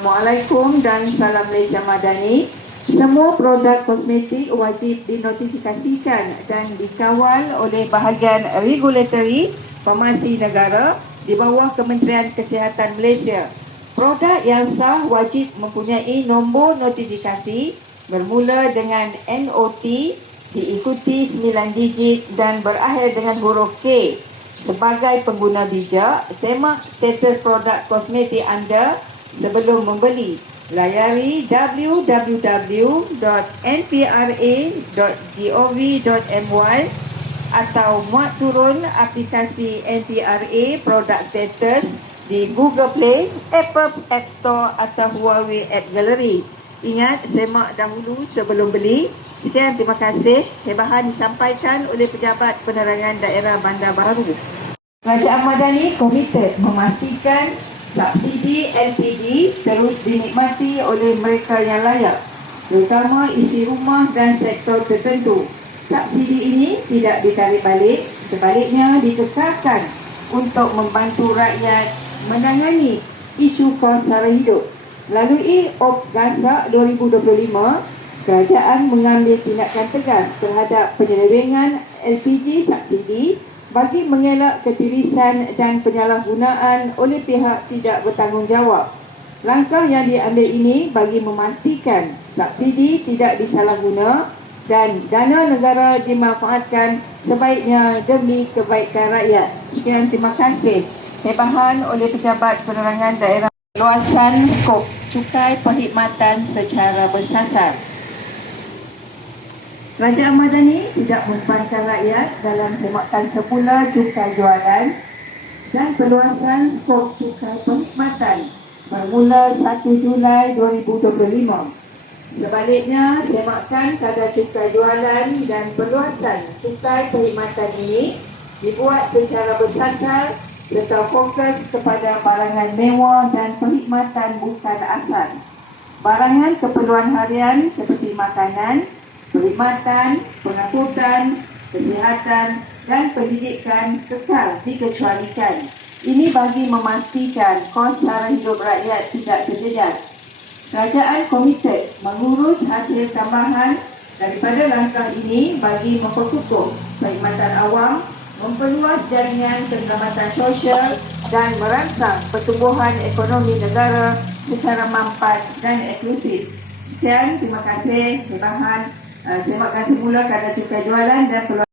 Assalamualaikum dan salam Malaysia Madani. Semua produk kosmetik wajib dinotifikasikan dan dikawal oleh bahagian regulatory farmasi negara di bawah Kementerian Kesihatan Malaysia. Produk yang sah wajib mempunyai nombor notifikasi bermula dengan NOT diikuti 9 digit dan berakhir dengan huruf K. Sebagai pengguna bijak, semak status produk kosmetik anda sebelum membeli. Layari www.npra.gov.my atau muat turun aplikasi NPRA Product Status di Google Play, Apple App Store atau Huawei App Gallery. Ingat, semak dahulu sebelum beli. Sekian, terima kasih. Hebahan disampaikan oleh Pejabat Penerangan Daerah Bandar Baru. Kerajaan Madani komited memastikan subsidi LPG terus dinikmati oleh mereka yang layak, terutama isi rumah dan sektor tertentu. Subsidi ini tidak ditarik balik, sebaliknya dikekalkan untuk membantu rakyat menangani isu kos sara hidup. Melalui OP Gasak 2025, kerajaan mengambil tindakan tegas terhadap penyelewengan LPG subsidi bagi mengelak ketirisan dan penyalahgunaan oleh pihak tidak bertanggungjawab. Langkah yang diambil ini bagi memastikan subsidi tidak disalahguna dan dana negara dimanfaatkan sebaiknya demi kebaikan rakyat. Sekian terima kasih. Hebahan oleh Pejabat Penerangan Daerah Luasan Skop Cukai Perkhidmatan secara bersasar. Kerajaan Madani tidak membebankan rakyat dalam semakan semula cukai jualan dan perluasan skop cukai perkhidmatan bermula 1 Julai 2025. Sebaliknya, semakan kadar cukai jualan dan perluasan cukai perkhidmatan ini dibuat secara bersasar serta fokus kepada barangan mewah dan perkhidmatan bukan asal. Barangan keperluan harian seperti makanan, perkhidmatan, pengangkutan, kesihatan dan pendidikan kekal dikecualikan. Ini bagi memastikan kos sara hidup rakyat tidak terjejas. Kerajaan komited mengurus hasil tambahan daripada langkah ini bagi memperkukuh perkhidmatan awam, memperluas jaringan keselamatan sosial dan merangsang pertumbuhan ekonomi negara secara mampat dan inklusif. Sekian, terima kasih. Terima kasih. Uh, semak kasih mula kerana cukai jualan dan peluang